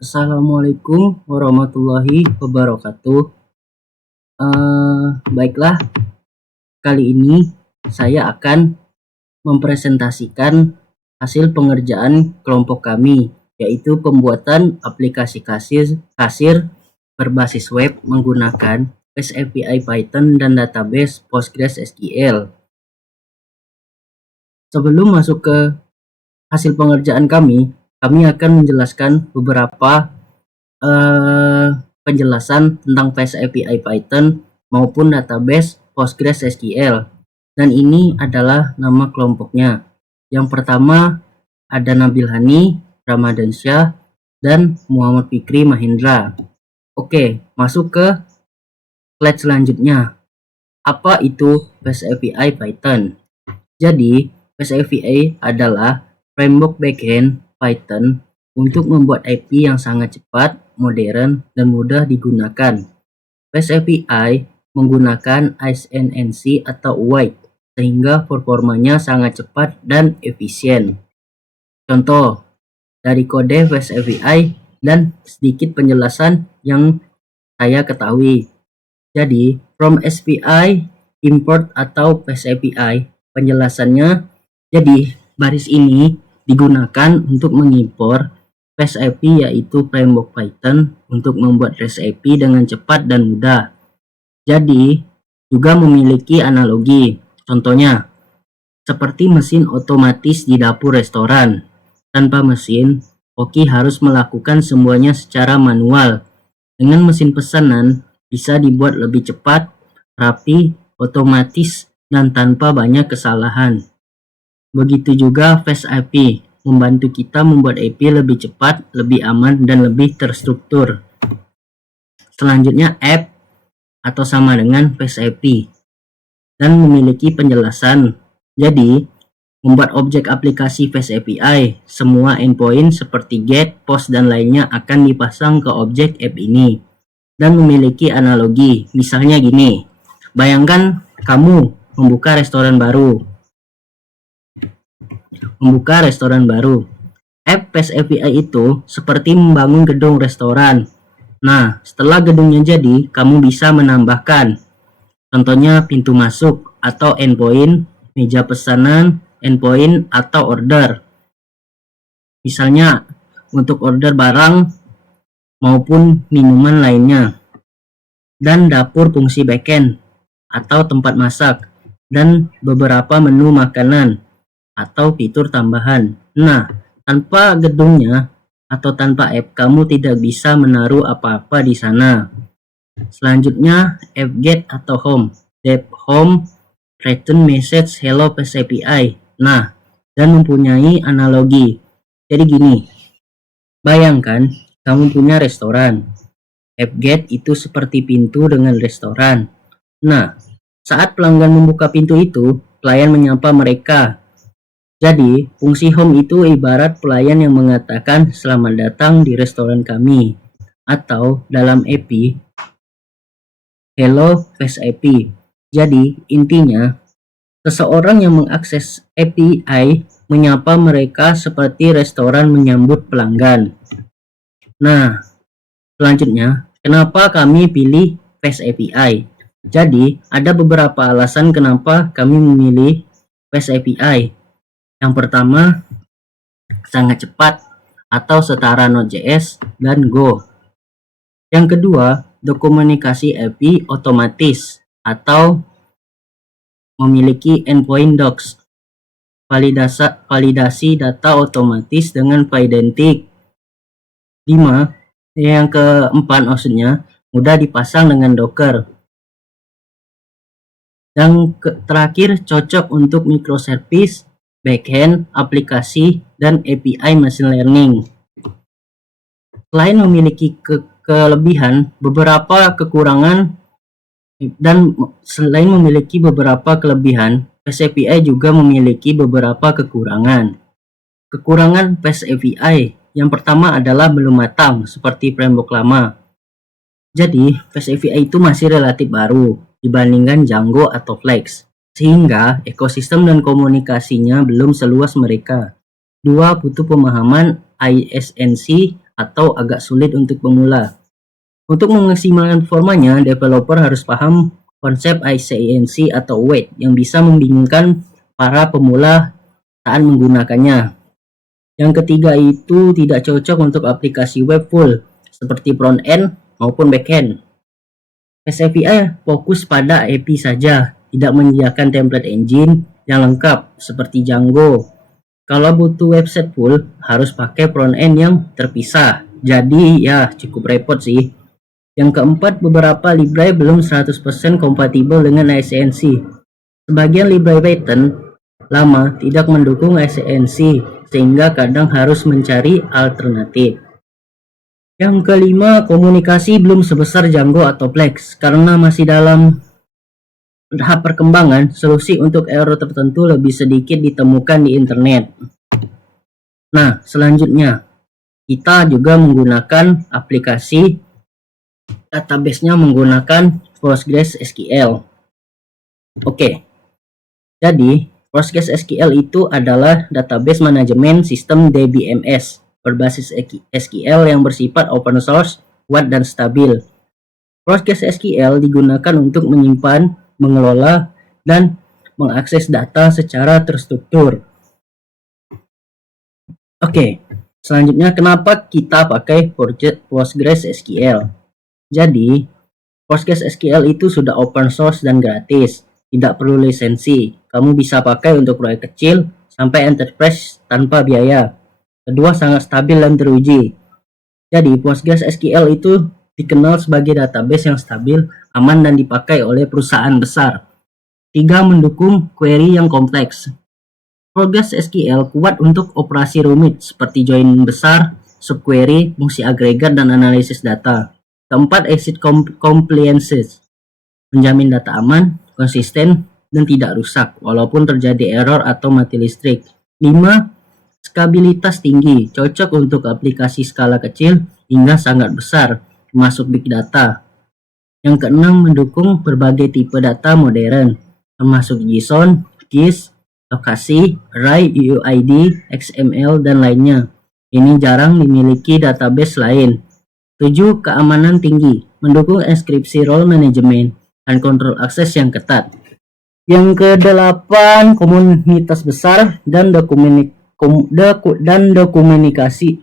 Assalamualaikum warahmatullahi wabarakatuh. Baiklah, kali ini saya akan mempresentasikan hasil pengerjaan kelompok kami, yaitu pembuatan aplikasi kasir berbasis web menggunakan REST API Python dan database PostgreSQL. Sebelum masuk ke hasil pengerjaan kami akan menjelaskan beberapa penjelasan tentang REST API Python maupun database PostgreSQL. Dan ini adalah nama kelompoknya. Yang pertama ada Nabil Hani, Ramadan Syah, dan Muhammad Fikri Mahendra. Oke, masuk ke slide selanjutnya. Apa itu REST API Python? Jadi, REST API adalah framework backend Python untuk membuat API yang sangat cepat, modern, dan mudah digunakan. REST API menggunakan ISNNC atau await, sehingga performanya sangat cepat dan efisien. Contoh dari kode REST API dan sedikit penjelasan yang saya ketahui. Jadi, from SPI, import atau REST API, penjelasannya, jadi baris ini digunakan untuk mengimpor REST API, yaitu framework Python untuk membuat REST API dengan cepat dan mudah. Jadi, juga memiliki analogi. Contohnya, seperti mesin otomatis di dapur restoran. Tanpa mesin, Oki harus melakukan semuanya secara manual. Dengan mesin pesanan, bisa dibuat lebih cepat, rapi, otomatis, dan tanpa banyak kesalahan. Begitu juga REST API, membantu kita membuat API lebih cepat, lebih aman, dan lebih terstruktur. Selanjutnya app atau sama dengan REST API dan memiliki penjelasan. Jadi, membuat objek aplikasi REST API, semua endpoint seperti get, post, dan lainnya akan dipasang ke objek app ini dan memiliki analogi. Misalnya gini, bayangkan kamu membuka restoran baru. App REST API itu seperti membangun gedung restoran. Nah, setelah gedungnya jadi, kamu bisa menambahkan, contohnya pintu masuk atau endpoint, meja pesanan, endpoint atau order. Misalnya untuk order barang maupun minuman lainnya. Dan dapur fungsi backend atau tempat masak dan beberapa menu makanan atau fitur tambahan. Nah, tanpa gedungnya atau tanpa app, kamu tidak bisa menaruh apa-apa di sana. Selanjutnya, app get atau home. App home return message hello REST API. Nah, dan mempunyai analogi. Jadi gini, bayangkan kamu punya restoran. App get itu seperti pintu dengan restoran. Nah, saat pelanggan membuka pintu itu, pelayan menyapa mereka. Jadi, fungsi home itu ibarat pelayan yang mengatakan selamat datang di restoran kami. Atau dalam API, hello REST API. Jadi, intinya, seseorang yang mengakses API menyapa mereka seperti restoran menyambut pelanggan. Nah, selanjutnya, kenapa kami pilih REST API? Jadi, ada beberapa alasan kenapa kami memilih REST API. Yang pertama, sangat cepat atau setara Node.js dan Go. Yang kedua, dokumentasi API otomatis atau memiliki endpoint docs. Validasi data otomatis dengan Pydantic. 5. Yang keempat maksudnya, mudah dipasang dengan Docker. Dan terakhir, cocok untuk microservice, backend, aplikasi, dan API machine learning. Selain memiliki kelebihan, beberapa kekurangan, dan selain memiliki beberapa kelebihan, REST API juga memiliki beberapa kekurangan. Kekurangan REST API yang pertama adalah belum matang seperti framework lama. Jadi, REST API itu masih relatif baru dibandingkan Django atau Flex, sehingga ekosistem dan komunikasinya belum seluas mereka. 2. Butuh pemahaman ISNC atau agak sulit untuk pemula. Untuk memaksimalkan performanya, developer harus paham konsep ICNC atau wait yang bisa membingungkan para pemula saat menggunakannya. Yang ketiga itu tidak cocok untuk aplikasi web full seperti front end maupun back end. SAPI fokus pada API saja, tidak menyediakan template engine yang lengkap seperti Django. Kalau butuh website full, harus pakai front end yang terpisah. Jadi ya cukup repot sih. Yang keempat, beberapa library belum 100% kompatibel dengan ICNC. Sebagian library Python lama tidak mendukung ICNC, sehingga kadang harus mencari alternatif. Yang kelima, komunikasi belum sebesar Django atau Flex. Karena masih dalam tahap perkembangan, solusi untuk error tertentu lebih sedikit ditemukan di internet. Nah, selanjutnya, kita juga menggunakan aplikasi database-nya menggunakan PostgreSQL. Oke, jadi PostgreSQL itu adalah database manajemen sistem DBMS berbasis SQL yang bersifat open source, kuat dan stabil. PostgreSQL digunakan untuk menyimpan, mengelola, dan mengakses data secara terstruktur. Oke, selanjutnya kenapa kita pakai PostgreSQL? Jadi, PostgreSQL itu sudah open source dan gratis, tidak perlu lisensi. Kamu bisa pakai untuk proyek kecil sampai enterprise tanpa biaya. Kedua, sangat stabil dan teruji. Jadi, PostgreSQL itu dikenal sebagai database yang stabil, aman, dan dipakai oleh perusahaan besar. 3. Mendukung query yang kompleks. PostgreSQL kuat untuk operasi rumit seperti join besar, subquery, fungsi agregat, dan analisis data. Keempat, exit compliances. Menjamin data aman, konsisten, dan tidak rusak walaupun terjadi error atau mati listrik. 5. Skabilitas tinggi, cocok untuk aplikasi skala kecil hingga sangat besar, termasuk big data. Yang keenam, mendukung berbagai tipe data modern, termasuk JSON, GIS, lokasi, array, UUID, XML, dan lainnya. Ini jarang dimiliki database lain. 7. Keamanan tinggi, mendukung enkripsi role management dan kontrol akses yang ketat. Yang ke-8, komunitas besar dan dokumentasi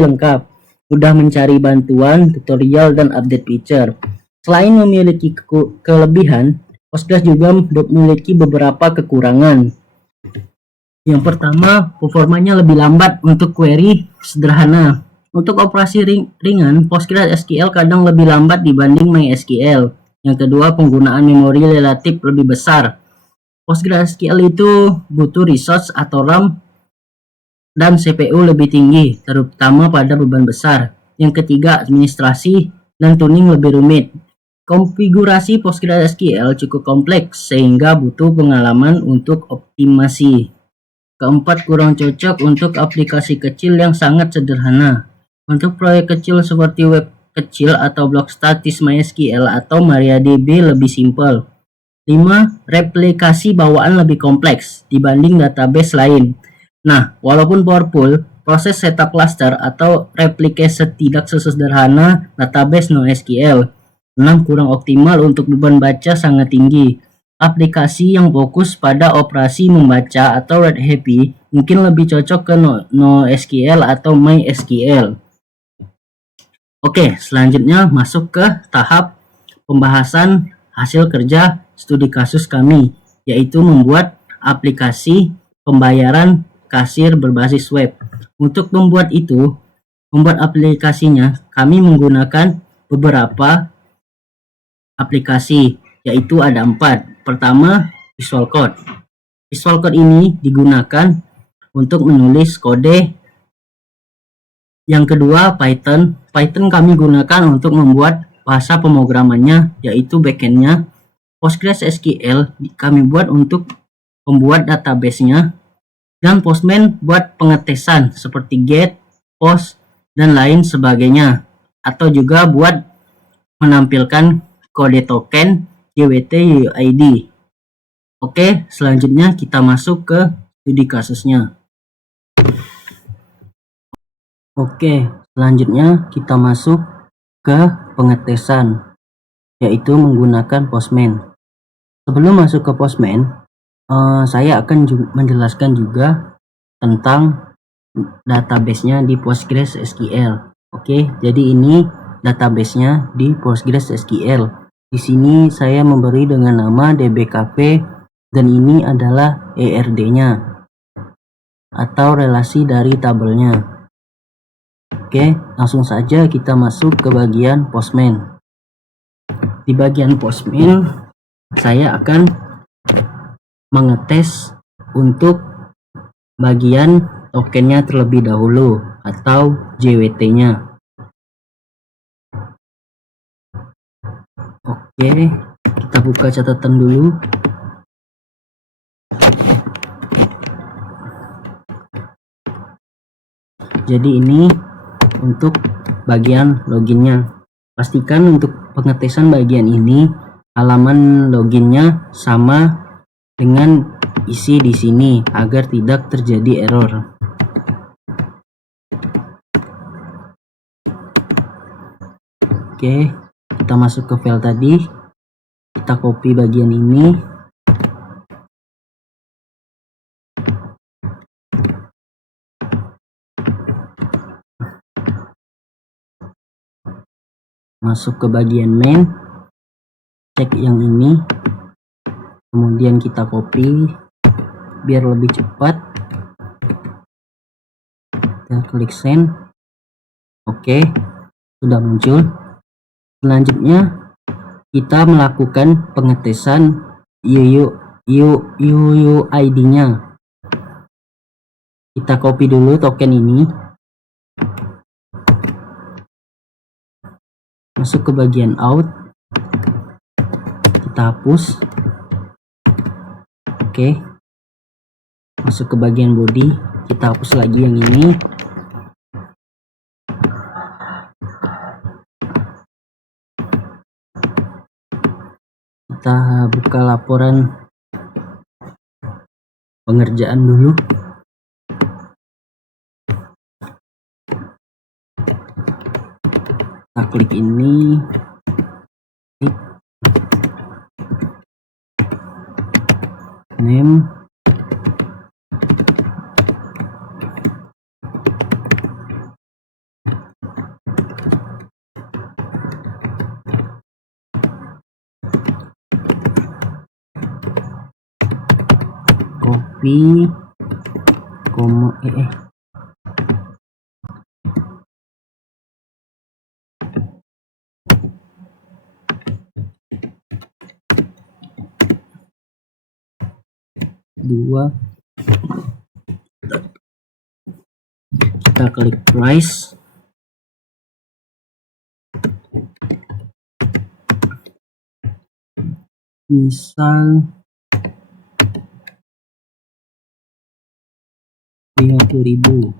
lengkap, mudah mencari bantuan, tutorial, dan update feature. Selain memiliki kelebihan, Postgres juga memiliki beberapa kekurangan. Yang pertama, performanya lebih lambat untuk query sederhana. Untuk operasi ringan, PostgreSQL kadang lebih lambat dibanding MySQL. Yang kedua, penggunaan memori relatif lebih besar. PostgreSQL itu butuh resource atau RAM dan CPU lebih tinggi, terutama pada beban besar. Yang ketiga, administrasi dan tuning lebih rumit. Konfigurasi PostgreSQL cukup kompleks sehingga butuh pengalaman untuk optimasi. Keempat, kurang cocok untuk aplikasi kecil yang sangat sederhana. Untuk proyek kecil seperti web kecil atau blok statis MySQL atau MariaDB lebih simpel. 5. Replikasi bawaan lebih kompleks dibanding database lain. Nah, walaupun powerful, proses setup cluster atau replication tidak sesederhana database NoSQL. 6. Kurang optimal untuk beban baca sangat tinggi. Aplikasi yang fokus pada operasi membaca atau read heavy mungkin lebih cocok ke NoSQL atau MySQL. Oke, selanjutnya masuk ke tahap pembahasan hasil kerja studi kasus kami, yaitu membuat aplikasi pembayaran kasir berbasis web. Untuk membuat aplikasinya, kami menggunakan beberapa aplikasi, yaitu ada 4. Pertama, Visual Code. Visual Code ini digunakan untuk menulis kode. Yang kedua, Python. Python kami gunakan untuk membuat bahasa pemrogramannya, yaitu backend-nya. PostgreSQL kami buat untuk membuat database-nya. Dan Postman buat pengetesan seperti get, post, dan lain sebagainya. Atau juga buat menampilkan kode token JWT UUID. Oke, selanjutnya kita masuk ke studi kasusnya. Oke, selanjutnya kita masuk ke pengetesan, yaitu menggunakan Postman. Sebelum masuk ke Postman, saya akan menjelaskan juga tentang database-nya di PostgreSQL. Oke, jadi ini database-nya di PostgreSQL. Di sini saya memberi dengan nama dbkp dan ini adalah ERD-nya atau relasi dari tabelnya. Oke, langsung saja kita masuk ke bagian Postman. Di bagian Postman, saya akan mengetes untuk bagian tokennya terlebih dahulu atau JWT-nya. Oke, kita buka catatan dulu. Jadi ini untuk bagian loginnya. Pastikan untuk pengetesan bagian ini halaman loginnya sama dengan isi di sini agar tidak terjadi error. Oke, kita masuk ke file tadi. Kita copy bagian ini. Masuk ke bagian main. Cek yang ini. Kemudian kita copy biar lebih cepat. Kita klik send. Oke, sudah muncul. Selanjutnya kita melakukan pengetesan UUID-nya. Kita copy dulu token ini. Masuk ke bagian out. Kita hapus. Oke. Masuk ke bagian body. Kita hapus lagi yang ini. Kita buka laporan pengerjaan dulu. Kita klik ini. Name. Copy. Dua. Kita klik price. Misal 50.000.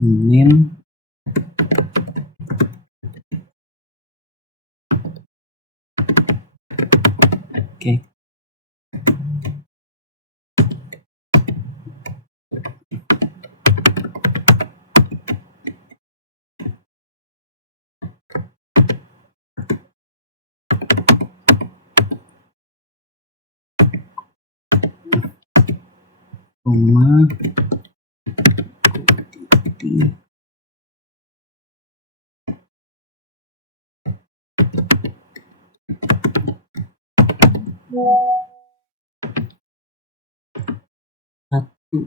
Name. Oke. Koma. Titik. Satu.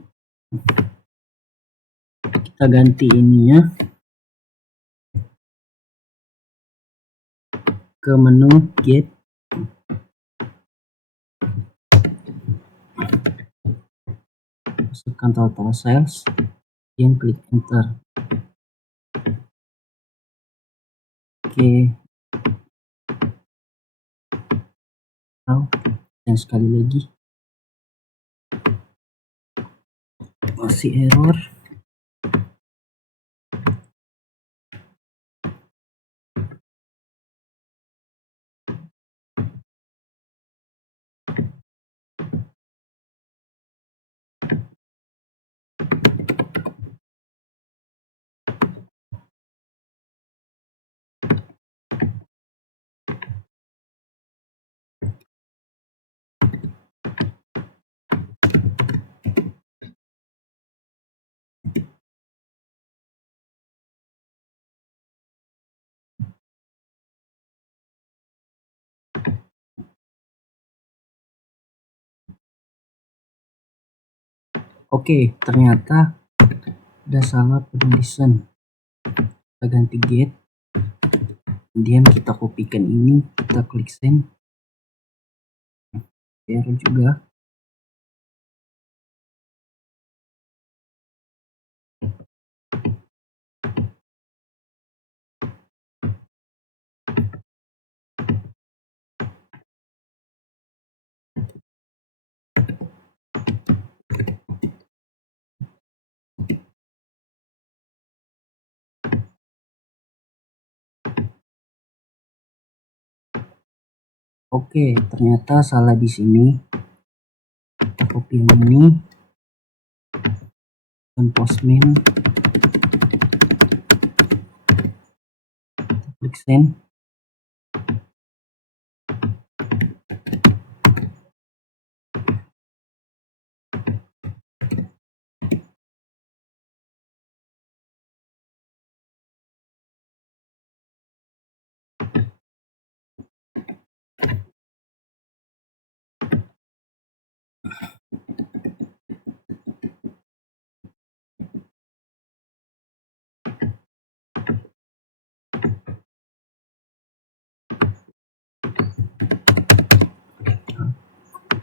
Kita ganti ininya ke menu get masukkan total sales, kemudian klik enter. Oke, dan sekali lagi masih error. Oke, ternyata ada salah penulisan. Kita ganti get, kemudian kita kopikan ini, kita klik send. Error juga. Oke, ternyata salah di sini. Kita copy yang ini dan postman, klik send.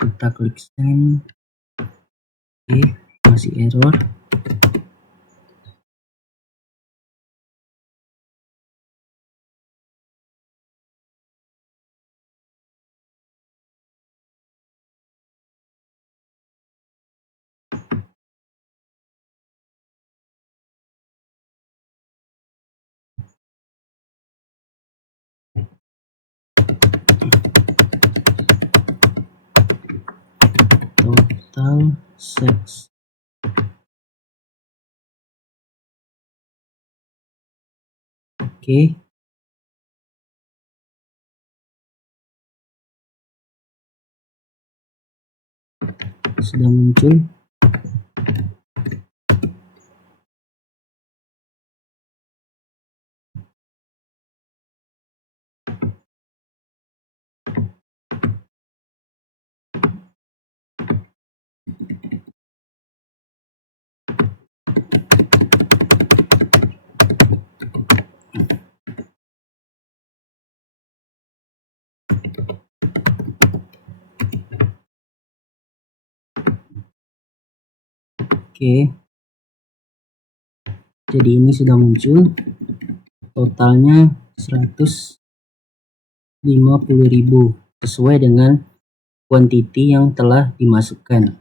Kita klik send. Oke, masih error. Total sales. Oke. Sudah muncul. Oke. Jadi ini sudah muncul. Totalnya 150.000 sesuai dengan quantity yang telah dimasukkan.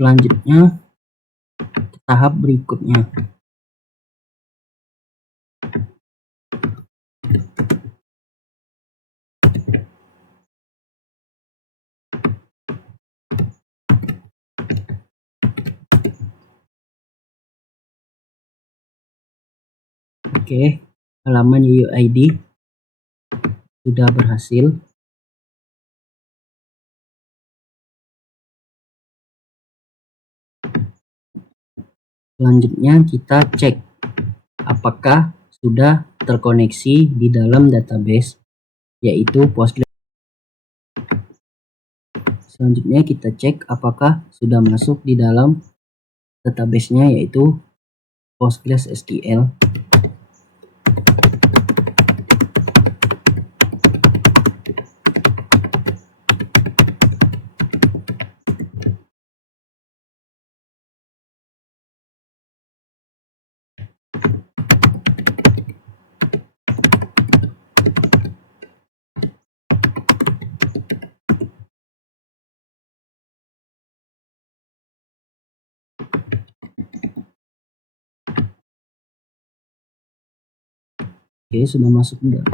Selanjutnya ke tahap berikutnya. Oke, halaman UUID sudah berhasil. Selanjutnya kita cek apakah sudah terkoneksi di dalam database, yaitu Postgres. Selanjutnya kita cek apakah sudah masuk di dalam database-nya, yaitu PostgreSQL. Oke, sudah masuk enggak?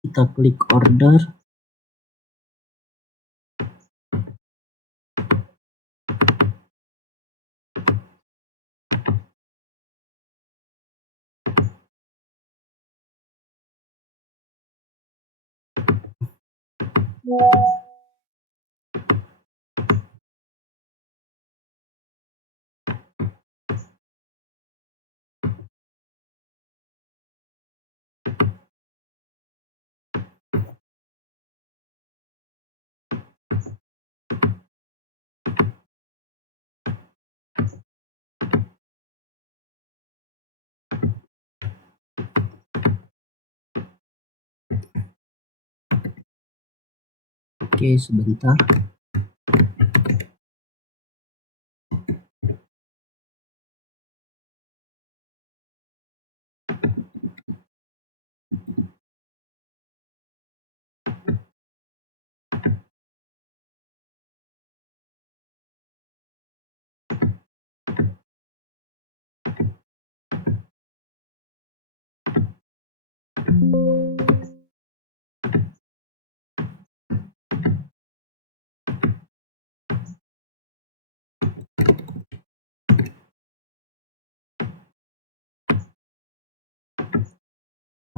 Kita klik order. Oke, sebentar.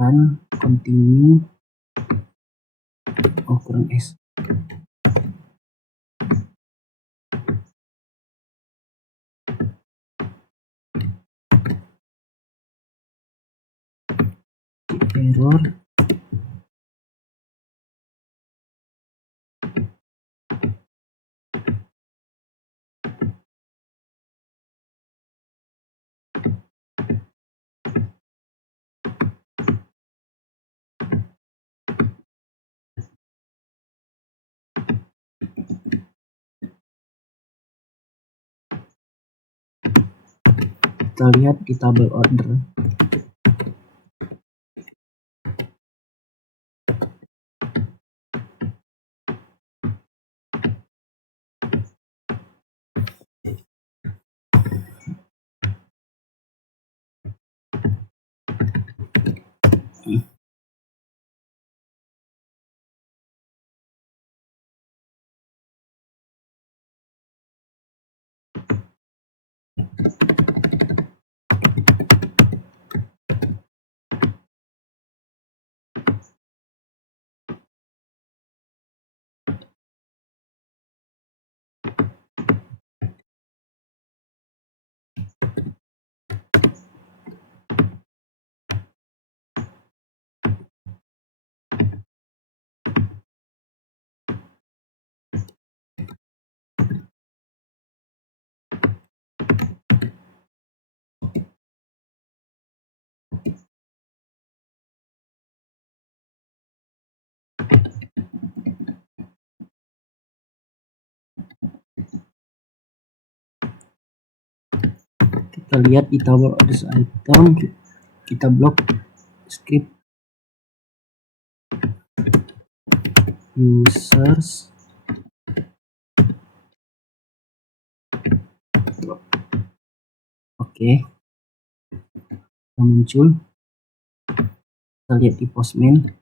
Run, continue. Oh, kurang S. Error. Kita lihat di tabel order. Kita lihat di tabel orders item, kita blok script users. Oke, sudah muncul. Kita lihat di Postman.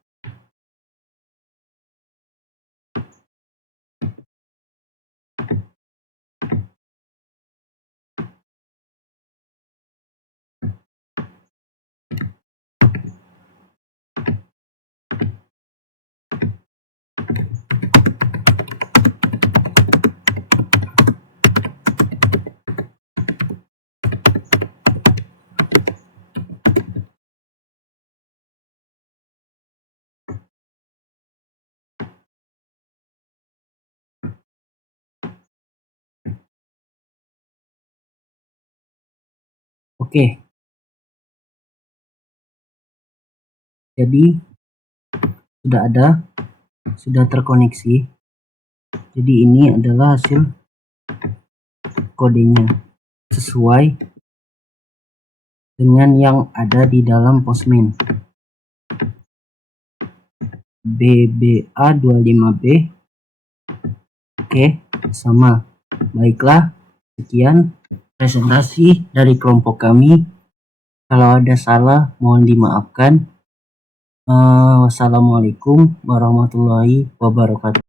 Oke, jadi sudah terkoneksi. Jadi ini adalah hasil kodenya sesuai dengan yang ada di dalam Postman. BBA25B. Oke, sama. Baiklah, sekian presentasi dari kelompok kami. Kalau ada salah, mohon dimaafkan. Wassalamualaikum warahmatullahi wabarakatuh.